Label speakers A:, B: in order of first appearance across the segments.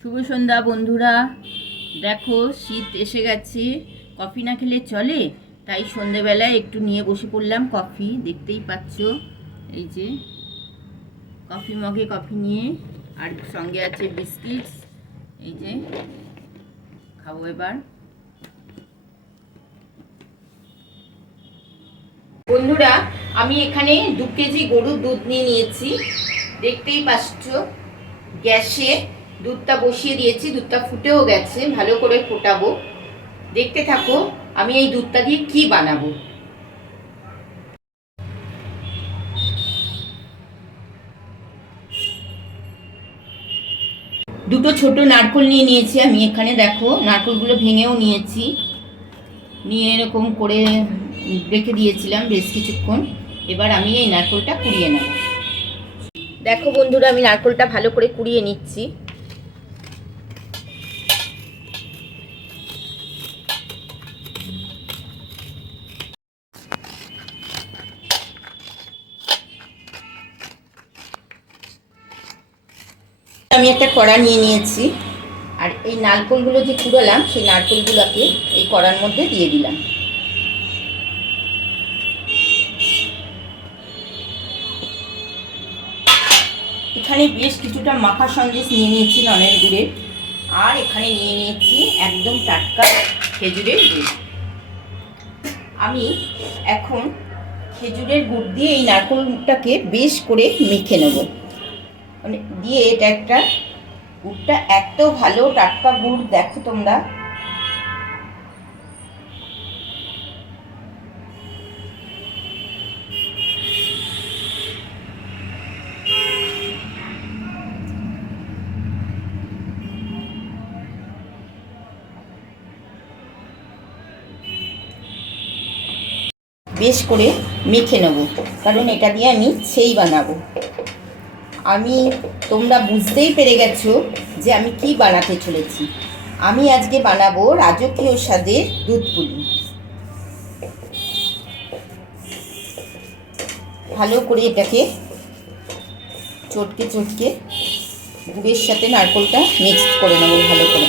A: শুভ সন্ধ্যা বন্ধুরা। দেখো, শীত এসে গেছে। কফি না খেলে চলে? তাই সন্ধেবেলায় একটু নিয়ে বসে পড়লাম কফি। দেখতেই পাচ্ছ। এই যে, কফি মগে কফি নিয়ে, আর সঙ্গে আছে বিস্কিটস। এই যে, খাব এবার। বন্ধুরা, আমি এখানে দু কেজি গরুর দুধ নিয়ে নিয়েছি। দেখতেই পাচ্ছ, গ্যাসে দুধটা বসিয়ে দিয়েছি, দুধটা ফুটেও গেছে, ভালো করে ফোটাবো। দেখতে থাকো, আমি এই দুধটা দিয়ে কি বানাবো। দুটো ছোট নারকোল নিয়ে নিয়েছি আমি এখানে, দেখো। নারকোলগুলো ভেঙেও নিয়েছি। নিয়ে এরকম করে রেখে দিয়েছিলাম বেশ কিছুক্ষণ। এবার আমি এই নারকোলটা কুড়িয়ে নেব। দেখো বন্ধুরা, আমি নারকোলটা ভালো করে কুড়িয়ে নিচ্ছি। আমি একটা কড়া নিয়ে নিয়েছি। আর এই নারকোলগুলো যে কুড়ালাম, সেই নারকোলগুলোকে এই কড়ার মধ্যে দিয়ে দিলাম। এখানে বেশ কিছুটা মাখা সন্দেশ নিয়ে নিয়েছি ননের গুড়ের আর এখানে নিয়ে নিয়েছি একদম টাটকা খেজুরের গুড়। আমি এখন খেজুরের গুড় দিয়ে এই নারকোলটাকে বেশ করে মেখে নেব। মানে দিয়ে এটা একটা গুড়টা এত ভালো, টাটকা গুড়, দেখো তোমরা। বেশ করে মেখে নেব, কারণ এটা দিয়ে আমি সেই বানাবো। আমি তোমরা বুঝতেই পেরে গেছো যে আমি কি বানাতে চলেছি। আমি আজকে বানাবো রাজকীয় স্বাদের দুধ পুলি। ভালো করে এটাকে চটকে চটকে গুড়ের সাথে নারকোলটা মিক্সড করে নেব ভালো করে।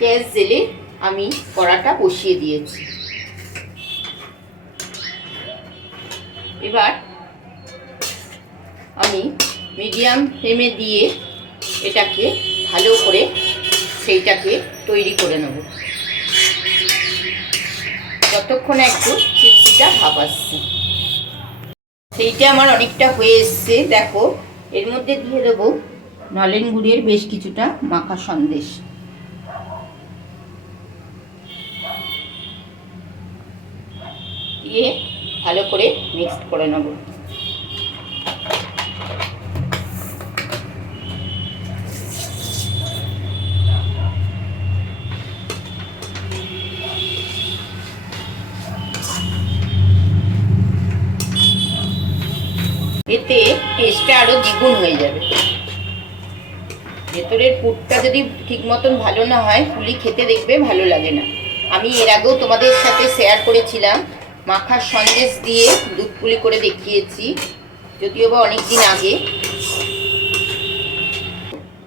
A: গ্যাস জেলে আমি কড়াটা বসিয়ে দিয়েছি। এবার আমি মিডিয়াম ফ্লেমে দিয়ে এটাকে ভালো করে সেইটাকে তৈরি করে নেব। ততক্ষণে একটু চিপসিটা ভাব আসছে। সেইটা আমার অনেকটা হয়ে এসছে। দেখো, এর মধ্যে দিয়ে দেবো নলেন গুড়ের বেশ কিছুটা মাখা সন্দেশ। দিয়ে ভালো করে মিক্সড করে নেব। এতে টেস্টটা আরও দ্বিগুণ হয়ে যাবে। ভেতরের পুরটা যদি ঠিক মতন ভালো না হয়, পুলি খেতে দেখবে ভালো লাগে না। আমি এর আগেও তোমাদের সাথে শেয়ার করেছিলাম মাখার সন্দেশ দিয়ে দুধ পুলি করে দেখিয়েছি। যদিও বা অনেক দিন আগে।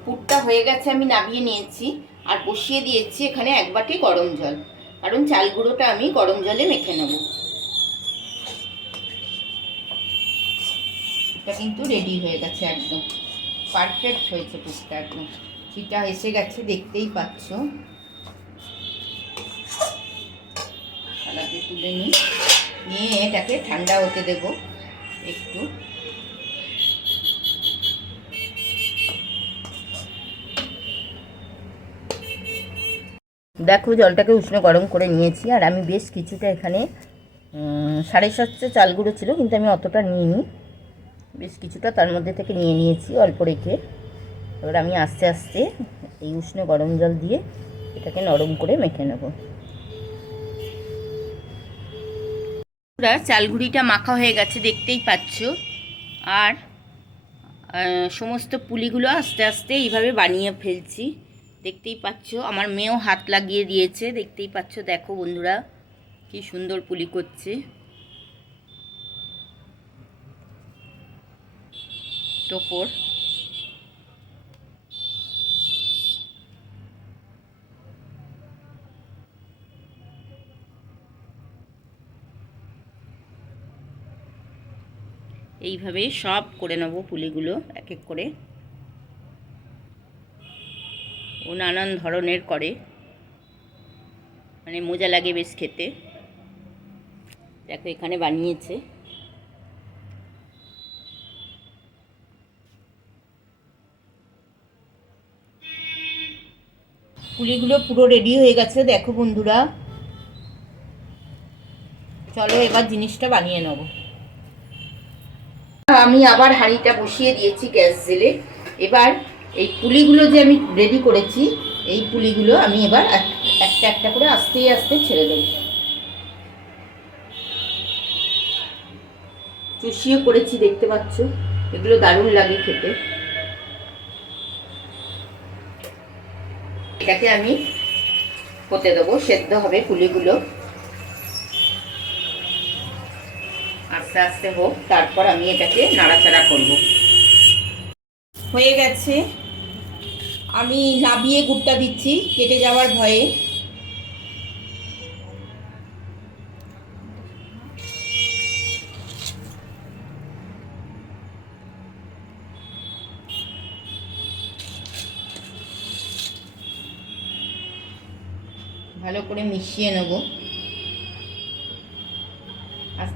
A: পুরটা হয়ে গেছে, আমি নামিয়ে নিয়েছি আর বসিয়ে দিয়েছি এখানে এক বাটি গরম জল। কারণ চাল গুঁড়োটা আমি গরম জলে মেখে নেব। এটা কিন্তু রেডি হয়ে গেছে একদম। পারফেক্ট হয়েছে পুরটা একদম। চিটা এসে গেছে, দেখতেই পাচ্ছ। থালাতে তুলে নিই। নিয়ে এটাকে ঠান্ডা হতে দেব একটু। দেখো, জলটাকে উষ্ণ গরম করে নিয়েছি, আর আমি বেশ কিছুটা এখানে সাড়ে সাতশো চাল গুঁড়ো ছিল, কিন্তু আমি অতটা নিইনি। বেশ কিছুটা তার মধ্যে থেকে নিয়ে নিয়েছি, অল্প রেখে। এবার আমি আস্তে আস্তে এই উষ্ণ গরম জল দিয়ে এটাকে নরম করে মেখে নেব। টুকরা চালগুড়িটা মাখা হয়ে গেছে, দেখতেই পাচ্ছ। আর সমস্ত পুলিগুলো আস্তে আস্তে এইভাবে বানিয়ে ফেলছি। দেখতেই পাচ্ছ, আমার মেয়েও হাত লাগিয়ে দিয়েছে। দেখতেই পাচ্ছ, দেখো বন্ধুরা, কি সুন্দর পুলি করছে। টোপর। এইভাবে সব করে নেব পুলিগুলো এক এক করে। ও নানান ধরনের করে। মানে মজা লাগে বেশ খেতে। দেখো এখানে বানিয়েছে। পুলিগুলো পুরো রেডি হয়ে গেছে, দেখো বন্ধুরা। চলো এবার জিনিসটা বানিয়ে নেব। আমি আবার হাঁড়িটা বসিয়ে দিয়েছি গ্যাস জেলে। এবার এই পুলিগুলো যে আমি রেডি করেছি, এই পুলিগুলো আমি এবার একটা একটা করে আস্তে আস্তে ছেড়ে দেবো। চুষিয়ে করেছি, দেখতে পাচ্ছ? এগুলো দারুণ লাগে খেতে। এটাকে আমি হতে দেবো, সেদ্ধ হবে পুলিগুলো। আস্তে আস্তে হোক, তারপর আমি এটাকে নাড়াচাড়া করব। হয়ে গেছে। আমি নাবিয়ে গুড়টা দিচ্ছি, কেটে যাওয়ার ভয়ে। ভালো করে মিশিয়ে নেব।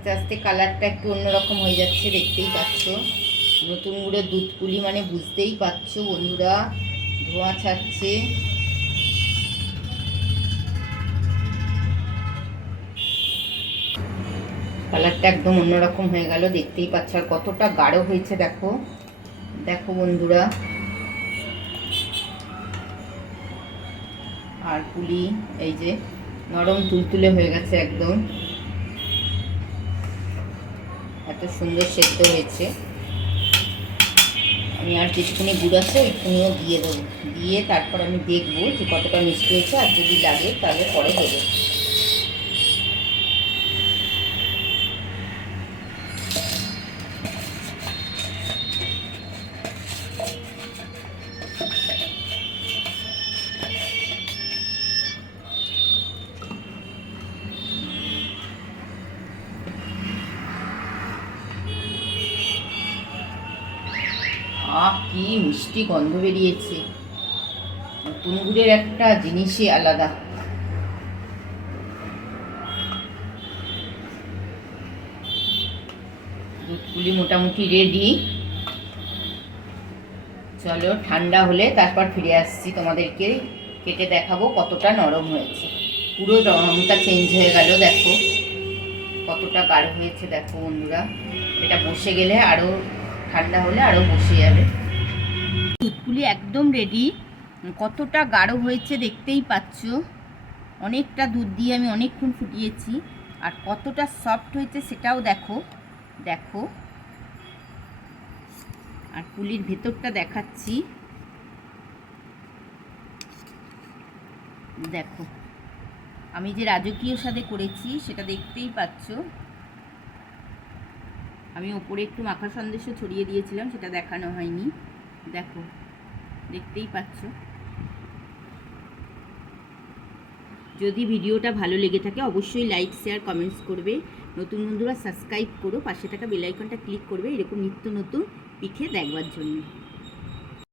A: আস্তে আস্তে কালারটা একটু অন্যরকম হয়ে যাচ্ছে, দেখতেই পাচ্ছ। নতুন গুঁড়ো দুধ পুলি মানে বুঝতেই পারছ বন্ধুরা, ধোঁয়া ছাড়ছে। কালারটা একদম অন্যরকম হয়ে গেল, দেখতেই পাচ্ছ আর কতটা গাঢ় হয়েছে, দেখো। দেখো বন্ধুরা। আর পুলি, এই যে নরম তুলতুলে হয়ে গেছে একদম। এত সুন্দর সেদ্ধ হয়েছে। আমি আর যেটুকুনি গুড় আছে ওইটুকুনিও দিয়ে দেবো। দিয়ে তারপর আমি দেখব যে কতটা মিষ্টি হয়েছে, আর যদি লাগে তাহলে পরে দেবো। আহ কি মিষ্টি গন্ধ বেরিয়েছে। নতুন একটা জিনিসই আলাদা। দুধগুলি মোটামুটি রেডি চলো, ঠান্ডা হলে তারপর ফিরে আসছি তোমাদেরকে। কেটে দেখাবো কতটা নরম হয়েছে। পুরো রংটা চেঞ্জ হয়ে গেল, দেখো। কতটা গাঢ় হয়েছে, দেখো বন্ধুরা। এটা বসে গেলে আরও ঠান্ডা হলে আরও বসে যাবে। দুধপুলি একদম রেডি কতটা গাঢ় হয়েছে দেখতেই পাচ্ছ। অনেকটা দুধ দিয়ে আমি অনেকক্ষণ ফুটিয়েছি। আর কতটা সফট হয়েছে সেটাও দেখো। দেখো। আর পুলির ভেতরটা দেখাচ্ছি। দেখো। আমি যে রাজকীয় সাথে করেছি সেটা দেখতেই পাচ্ছ। আমি ওপরে একটু মাখা সন্দেশও ছড়িয়ে দিয়েছিলাম, সেটা দেখানো হয়নি। দেখো, দেখতেই পাচ্ছ। যদি ভিডিওটা ভালো লেগে থাকে, অবশ্যই লাইক, শেয়ার, কমেন্টস করবে। নতুন বন্ধুরা, সাবস্ক্রাইব করো। পাশে থাকা বেলাইকনটা ক্লিক করবে। এরকম নিত্য নতুন পিঠে দেখবার জন্য।